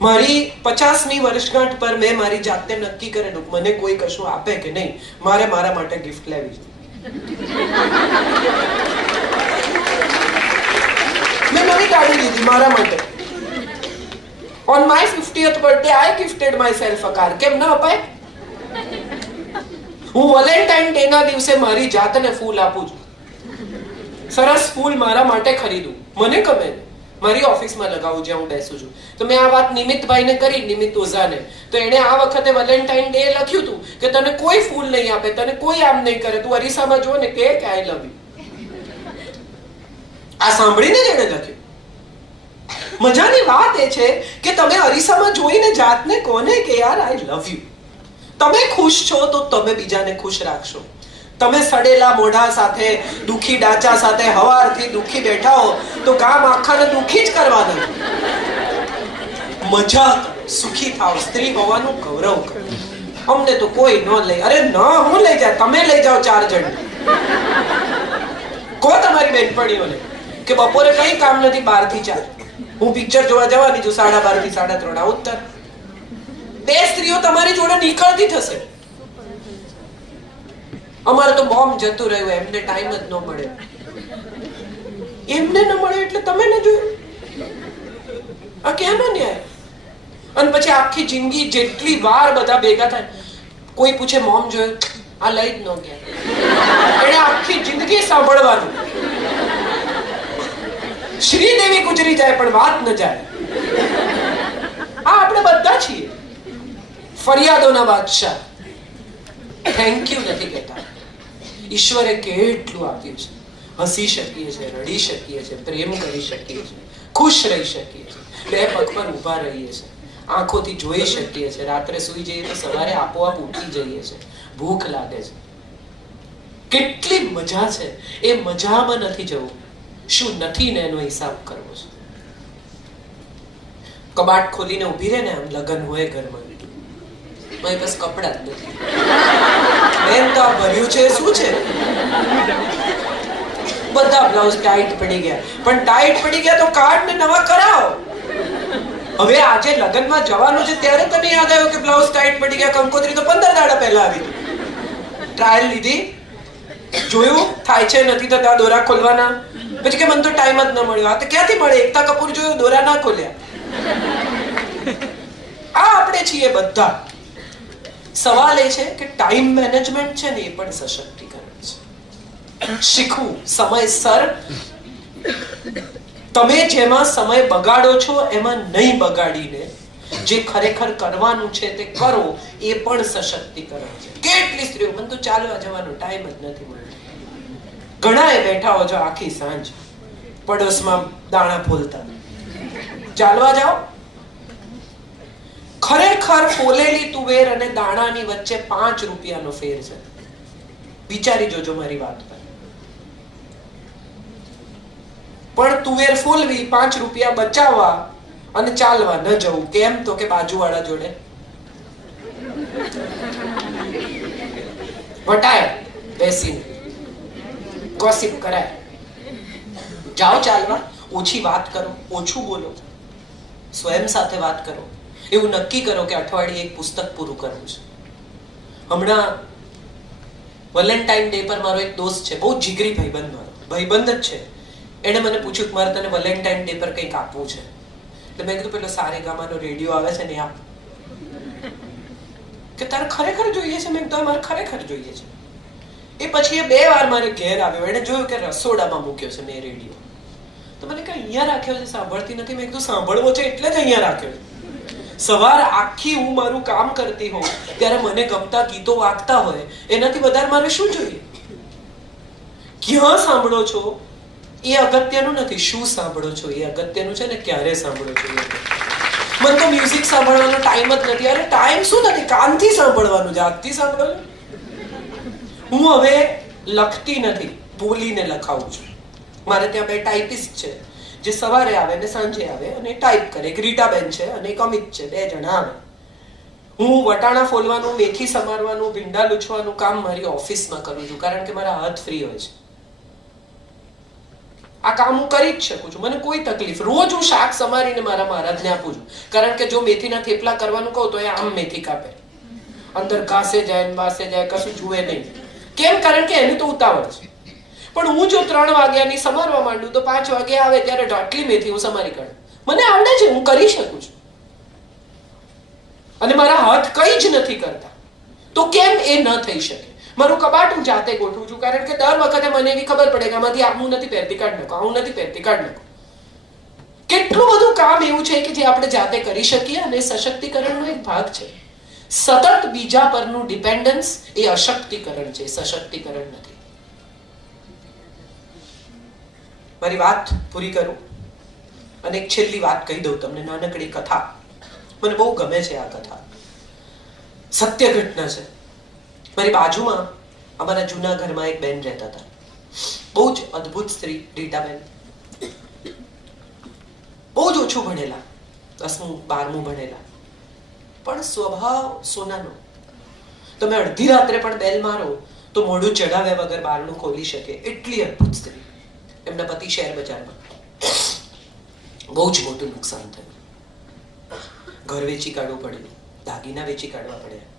મારી 50મી વર્ષગાંઠ પર મેં મારી જાતે નક્કી કરેલું મને કોઈ કશું આપે કે નહીં, મારે મારા માટે ગિફ્ટ લેવી છે. મેં નવી ગાડી લીધી મારા માટે. On my 50th birthday I gifted myself a car. કેમ ના અપાય? હું વેલેન્ટાઇન ડે ના દિવસે મારી જાતને ફૂલ આપું છું. સરસ ફૂલ મારા માટે ખરીદું, મને ગમે, મારી ઓફિસમાં લગાવું જ્યાં હું બેસું છું. તો મેં આ વાત નિમિતભાઈને કરી, નિમિત ઓઝાને. તો એણે આ વખતે વેલેન્ટાઇન ડે લખ્યું હતું કે તને કોઈ ફૂલ નહીં આપે, તને કોઈ આમ નહીં કરે, તું અરીસામાં જો ને કે આઈ લવ યુ. આ સાંભળીને જ એણે લખ્યું. મજાની વાત એ છે કે તમે અરીસામાં જોઈને જાતને કોને કે યાર આઈ લવ યુ. તમે ખુશ છો તો તમે બીજાને ખુશ રાખશો. તમે સડેલા મોઢા સાથે, દુખી ડાચા સાથે હવારથી દુખી બેઠા હો તો ગામ આખાને દુખી જ કરવાના. મજા કરો, સુખી થાઓ, સ્ત્રી હોવાનું ગૌરવ કરો. અમને તો કોઈ ન લઈ, અરે ન હું લઈ જા, તમે લઈ જાઓ 4 જણ. કો તમારી બેનપણીઓને કે બપોરે કઈ કામ નથી, 12 થી 4 હું પિક્ચર જોવા જવાની છું, 12:30 થી 3:30 આ ઉત્તર. 2 સ્ત્રીઓ તમારી જોડે નીકળતી થશે. અમારે તો બોમ્બ જતું રહ્યું, એમને ટાઈમ જ ન મળે. એમને ન મળે એટલે તમે ન જોયું? આ ક્યાંનો ન્યાય? અને પછી આખી જિંદગી જેટલી વાર બધા ભેગા થાય, કોઈ પૂછે મોમ જોયું, આ લઈ જ ન ગયા. એને આખી જિંદગી સાંભળવાનું. શ્રીદેવી ગુજરી જાય પણ વાત ન જાય. આ આપણે બધા છીએ ફરિયાદોના બાદશાહ. થેન્ક યુ નથી કહેતા. ઈશ્વરે કેટલું આપ્યું છે. હસી શકીએ છીએ, રડી શકીએ છીએ, પ્રેમ કરી શકીએ છીએ, ખુશ રહી શકીએ છીએ, 2 પગ પર ઊભા રહીએ છીએ, આંખોથી જોઈ શકીએ છીએ, રાત્રે સૂઈ જઈએ તો સવારે આપોઆપ ઉઠી જઈએ છીએ, ભૂખ લાગે છે. કેટલી મજા છે. એ મજામાં નથી જવું, શું નથી ને એનો હિસાબ કરવો છે. કબાટ ખોલીને ઊભી રહે ને, આમ લગન હોય ઘરમાં, મારી પાસે કપડા જ નથી. બેન તો આ ભર્યું છે શું છે? બધા બ્લાઉઝ ટાઈટ પડી ગયા. પણ ટાઈટ પડી ગયા તો કાર્ડ ને નવા કરાવો. હવે આજે લગનમાં જવાનું છે ત્યારે તને યાદ આવ્યું કે બ્લાઉઝ ટાઈટ પડી ગયા? કંકોત્રી તો 15 દાડા પહેલા આવી. ટ્રાયલ લીધી, જોયું થાય છે, નથી થતા, દોરા ખોલવાના. પછી કે મને તો ટાઈમ જ ન મળ્યો. આ તો ક્યાંથી મળે? એકતા કપૂર જોયું, દોરા ના ખોલ્યા. આ આપણે છીએ બધા. સવાલ એ છે કે ટાઈમ મેનેજમેન્ટ છે ને, એ પણ સશક્તિકરણ છે. શીખવું સમયસર. તમે જેમાં સમય બગાડો છો એમાં નહીં બગાડીને જે ખરેખર કરવાનું છે તે કરો, એ પણ સશક્તિકરણ છે. કેટલી સ્ત્રીઓ મને તો ચાલવા જવાનો ટાઈમ જ નથી મળતો. ઘણાએ બેઠા હો છો આખી સાંજ પડોશમાં દાણા ફોલતા. ચાલવા જાઓ. ખરેખર ફોલેલી તુવેર અને દાણાની વચ્ચે 5 રૂપિયાનો ફેર છે. વિચારી જોજો મારી વાત પર. પણ તુવેર ફોલવી, 5 રૂપિયા બચાવવા અને ચાલવા ન જવું. કેમ? તો કે બાજુવાળા જોડે વટાય બેસીને ગોસિપ કરાય. જાઓ ચાલવા, ઓછી વાત કરો, ઓછું બોલો, સ્વયં સાથે વાત કરો. એવું નક્કી કરો કે અઠવાડિયે એક પુસ્તક પૂરું કરવું છે. હમણાં વેલેન્ટાઇન ડે પર મારો એક દોસ્ત છે, બહુ જીગરી ભાઈબંધ, મારો ભાઈબંધ જ છે. એણે મને પૂછ્યું કે મારે તને વેલેન્ટાઇન ડે પર કંઈક આપવું છે. એટલે મેં કીધું પેલો સારેગામાનો રેડિયો આવે છે ને આપ. કે તારે ખરેખર જોઈએ છે? મેં કીધું મારે ખરેખર જોઈએ છે. એ પછી એ 2 વાર મારે ઘેર આવ્યો. એને જોયું કે રસોડામાં મૂક્યો છે મેં રેડિયો. તો મને કે અહીંયા રાખ્યો છે, સાંભળતી નથી. મેં કીધું સાંભળવો છે એટલે જ અહીંયા રાખ્યો છે. સવાર આખી હું મારું કામ કરતી હોઉં ત્યારે મને ગમતા ગીતો વાગતા હોય, એનાથી વધારે મારે શું જોઈએ? ક્યાં સાંભળો છો એ અગત્યનું નથી, શું સાંભળો છો એ અગત્યનું છે ને, ક્યારે સાંભળો છો. મને તો મ્યુઝિક સાંભળવાનો ટાઈમ જ નથી. અરે ટાઈમ શું નથી, કાનથી સાંભળવાનું, જાતથી સાંભળવાનું. હું હવે લખતી નથી, બોલીને લખાવું છું. મારે ત્યાં 2 ટાઈપિસ્ટ છે જે સવારે આવે ને સાંજે આવે અને ટાઈપ કરે. એક રીટાબેન છે અને એક અમિત છે, 2 જણા આવે. હું વટાણા ફોલવાનું, મેથી સમારવાનું, ભીંડા લૂછવાનું કામ મારી ઓફિસમાં કરું છું, કારણ કે મારા હાથ ફ્રી હોય છે. આ કામ હું કરી જ શકું છું, મને કોઈ તકલીફ. રોજ હું શાક સમારીને મારા મહારાજને આપું છું, કારણ કે જો મેથીના થેપલા કરવાનું કહું તો એ આમ મેથી કાપે, અંદર ઘાસે જાય વાસે જાય, કશું જુએ નહીં. કેમ? કારણ કે એની તો ઉતાવળ છે. પણ હું જો 3 વાગ્યાની સમારવા માંડું તો 5 વાગે આવે ત્યારે આટલી મેથી હું સમારી કાઢું. મને આવડે છે, હું કરી શકું છું, અને મારા હાથ કઈ જ નથી કરતા. તો કેમ એ ન થઈ શકે? મારું કબાટ હું જાતે ગોઠવું છું, કારણ કે દર વખતે મને એવી ખબર પડે કે આમાંથી આવું નથી પહેરતી, કાઢ નાખો, આવું નથી પહેરતી, કાઢ નાખો. કેટલું બધું કામ એવું છે કે જે આપણે જાતે કરી શકીએ, અને સશક્તિકરણનો એક ભાગ છે. સતત બીજા પરનું ડિપેન્ડન્સ એ અશક્તિકરણ છે, સશક્તિકરણ નથી. મારી વાત પૂરી કરું અને એક છેલ્લી વાત કહી દઉં તમને, નાનકડી કથા. મને બહુ ગમે છે આ કથા, સત્ય ઘટના છે. મારી બાજુમાં અમારા જૂના ઘરમાં એક બેન રહેતા હતા, બહુ જ અદ્ભુત સ્ત્રી, રીટાબેન. બહુ જ ઓછું ભણેલા, 10મું 12મું ભણેલા, પણ સ્વભાવ સોનાનો. તમે અડધી રાત્રે પણ બેલ મારો તો મોઢું ચઢાવ્યા વગર બારણું ખોલી શકે, એટલી અદ્ભુત સ્ત્રી. એમના પતિ શેર બજારમાં, બહુ જ મોટું નુકસાન થયું, ઘર વેચી કાઢવું પડ્યું, દાગીના વેચી કાઢવા પડ્યા.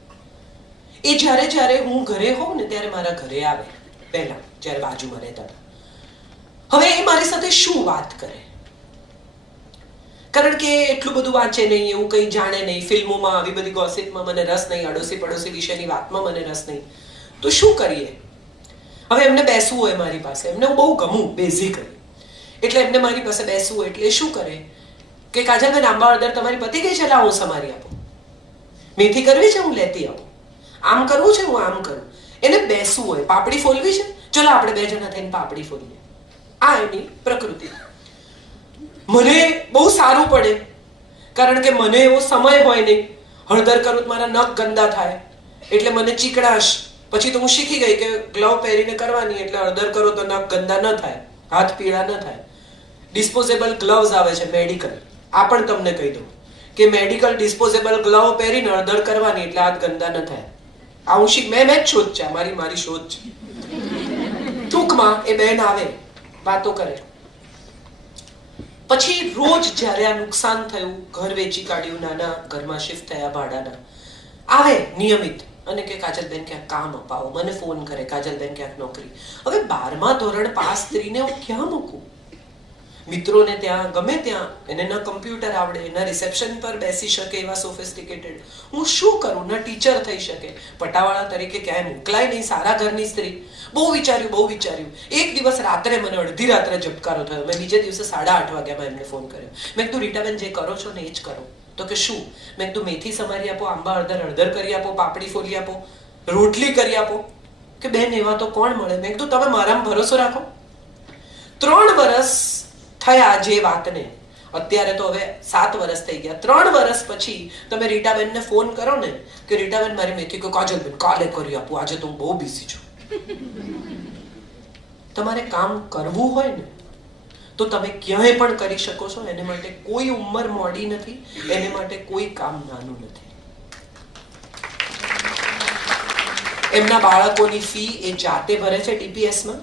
એ જ્યારે હું ઘરે હોઉં ને ત્યારે મારા ઘરે આવે, પહેલા જ્યારે બાજુમાં રહેતા હતા. હવે એ મારી સાથે શું વાત કરે? કારણ કે એટલું બધું વાંચે નહીં, એવું કંઈ જાણે નહીં, ફિલ્મોમાં આવી બધી ગોસિપમાં મને રસ નહીં, અડોશી પડોશી વિશેની વાતમાં મને રસ નહીં. તો શું કરીએ? હવે એમને બેસવું હોય મારી પાસે, એમને હું બહુ ગમું બેઝિકલી, એટલે એમને મારી પાસે બેસવું હોય એટલે શું કરે કે કાજલબેન, આંબા હળદર તમારી પતી ગઈ છે, લાવો હું સમારી આપું. મેથી કરવી છે, હું લેતી આવું. આમ કરવું છે, હું આમ કરું. એને બેસવું હોય. પાપડી ફોલવી છે, ચલો આપણે 2 જણા થઈને પાપડી ફોલીએ. આ એની પ્રકૃતિ. મને બહુ સારું પડે, કારણ કે મને એવો સમય હોય નહીં. હળદર કરું તો મારા નખ ગંદા થાય, એટલે મને ચીકણાશ. પછી તો હું શીખી ગઈ કે ગ્લવ પહેરીને કરવાની, એટલે હળદર કરો તો નખ ગંદા ન થાય, હાથ પીળા ન થાય. ડિસ્પોઝેબલ ગ્લવ્સ આવે છે મેડિકલ. આ પણ તમને કહી દઉં કે મેડિકલ ડિસ્પોઝેબલ ગ્લવ પહેરીને હળદર કરવાની, એટલે હાથ ગંદા ન થાય. આ હું મેં જ શોધ છે, મારી શોધ છે. ટૂંકમાં એ બેન આવે, વાતો કરે. પછી રોજ જ્યારે આ નુકસાન થયું, ઘર વેચી કાઢ્યું, નાના ઘરમાં શિફ્ટ થયા ભાડાના, આવે નિયમિત અને કે કાજલબેન ક્યાંક કામ અપાવો. મને ફોન કરે, કાજલબેન ક્યાંક નોકરી. હવે 12મા ધોરણ પાસ સ્ત્રીને હું ક્યાં મૂકું? મિત્રોને ત્યાં, ગમે ત્યાં. એને ન કમ્પ્યુટર આવડે, ન રિસેપ્શન પર બેસી શકે એવા સોફિસ્ટિકેટેડ. હું શું કરું? ન ટીચર થઈ શકે, પટાવાળા તરીકે ક્યાંય મોકલાય નહીં, સારા ઘરની સ્ત્રી. બહુ વિચાર્યું. એક દિવસ રાત્રે મને અડધી રાત્રે ઝબકારો થયો. મેં બીજે દિવસે 8:30 વાગ્યામાં એમને ફોન કર્યો. મેં કીધું, રીટાબેન જે કરો છો ને એ જ કરો. તો કે શું? મેં કીધું, મેથી સમારી આપો, આંબા હળદર કરી આપો, પાપડી ફોલી આપો, રોટલી કરી આપો. કે બેન એવા તો કોણ મળે? મેં કીધું, તમે મારામાં ભરોસો રાખો. 3 વર્ષ થયા જે વાતને, અત્યારે તો હવે 7 વર્ષ થઈ ગયા. 3 વર્ષ પછી તમે રીટાબેનને ફોન કરો ને કે રીટાબેન મારી મેથી, કે કાજલબેન કાલે કરી આપું, આજે તો હું બહુ બિઝી છું. તમારે કામ કરવું હોય ને તો તમે ક્યાંય પણ કરી શકો છો. એને માટે કોઈ ઉંમર મોડી નથી, એને માટે કોઈ કામ નાનું નથી. એમના બાળકોની ફી એ જાતે ભરે છે DPS માં.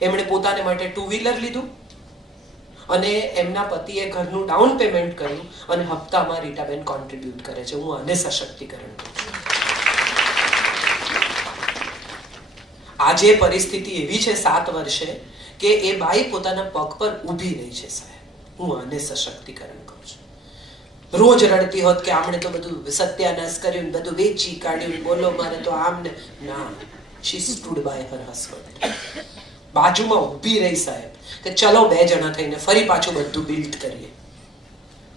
એમણે પોતાને માટે 2-વ્હીલર લીધું અને એમના પતિએ ઘરનું ડાઉન પેમેન્ટ કર્યું અને હપ્તામાં રીટાબેન કોન્ટ્રીબ્યુટ કરે છે. હું આને સશક્તિકરણ કહું છું. આજે પરિસ્થિતિ એવી છે 7 વર્ષે કે એ બાઈ પોતાના પગ પર ઊભી રહી છે સાહેબ. હું આને સશક્તિકરણ કહું છું. રોજ રડતી હોત કે આમણે તો બધું સત્યાનાશ કર્યું, બધું વેચી કાઢ્યું, બોલો મારે તો આમ ને ના. શી સ્ટુડ બાય હર હસબન્ડ. બાજુમાં ઊભી રહી સાહેબ કે ચલો 2 જણા થઈને ફરી પાછું બધું બિલ્ડ કરીએ.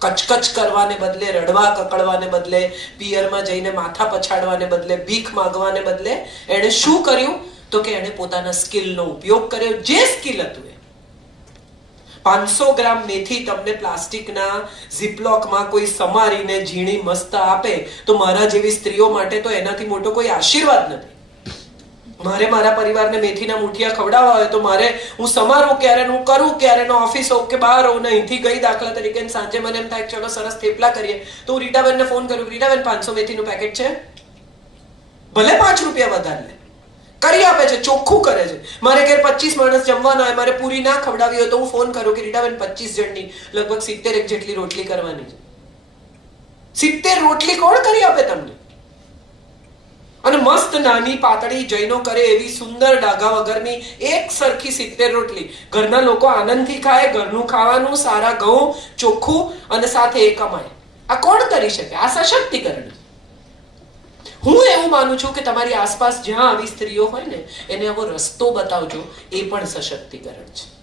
કચકચ કરવાને બદલે, રડવા કકડવાને બદલે, પિયરમાં જઈને માથા પછાડવાને બદલે, ભીખ માંગવાને બદલે એણે શું કર્યું? તો કે એણે પોતાના સ્કિલનો ઉપયોગ કર્યો. જે સ્કિલ હતું એ 500 ગ્રામ મેથી તમને પ્લાસ્ટિકના ઝીપલોકમાં કોઈ સમારીને ઝીણી મસ્ત આપે તો મારા જેવી સ્ત્રીઓ માટે તો એનાથી મોટો કોઈ આશીર્વાદ નથી. મારે મારા પરિવારને મેથીના મુઠિયા ખવડાવવા હોય તો મારે હું સમારું ક્યારે, હું કરું ક્યારે, ઓફિસ હોઉં કે બહાર હોઉં, અહીંથી ગઈ દાખલા તરીકે સાંજે મને એમ થાય ચલો સરસ થેપલા કરીએ તો હું રીટાબેનને ફોન કર્યું, રીટાબેન 500 મેથીનું પેકેટ છે, ભલે 5 રૂપિયા વધારે લે, કરી આપે છે, ચોખ્ખું કરે છે. મારે ઘેર 25 માણસ જમવાના હોય, મારે પૂરી ના ખવડાવી હોય તો હું ફોન કરું કે રીટાબેન 25 જણની લગભગ 70 જેટલી રોટલી કરવાની છે. 70 રોટલી કોણ કરી આપે તમને? અને મસ્ત નાની પાતળી જૈનો કરે એવી સુંદર ડાઘા વગરની એક સરખી 70 રોટલી ઘરના લોકો આનંદથી ખાય, ઘરનું ખાવાનું, સારા ઘઉં, ચોખ્ખું અને સાથે એ કમાય. આ કોણ કરી શકે? આ સશક્તિકરણ. હું એવું માનું છું કે તમારી આસપાસ જ્યાં આવી સ્ત્રીઓ હોય ને એને આવો રસ્તો બતાવજો, એ પણ સશક્તિકરણ છે.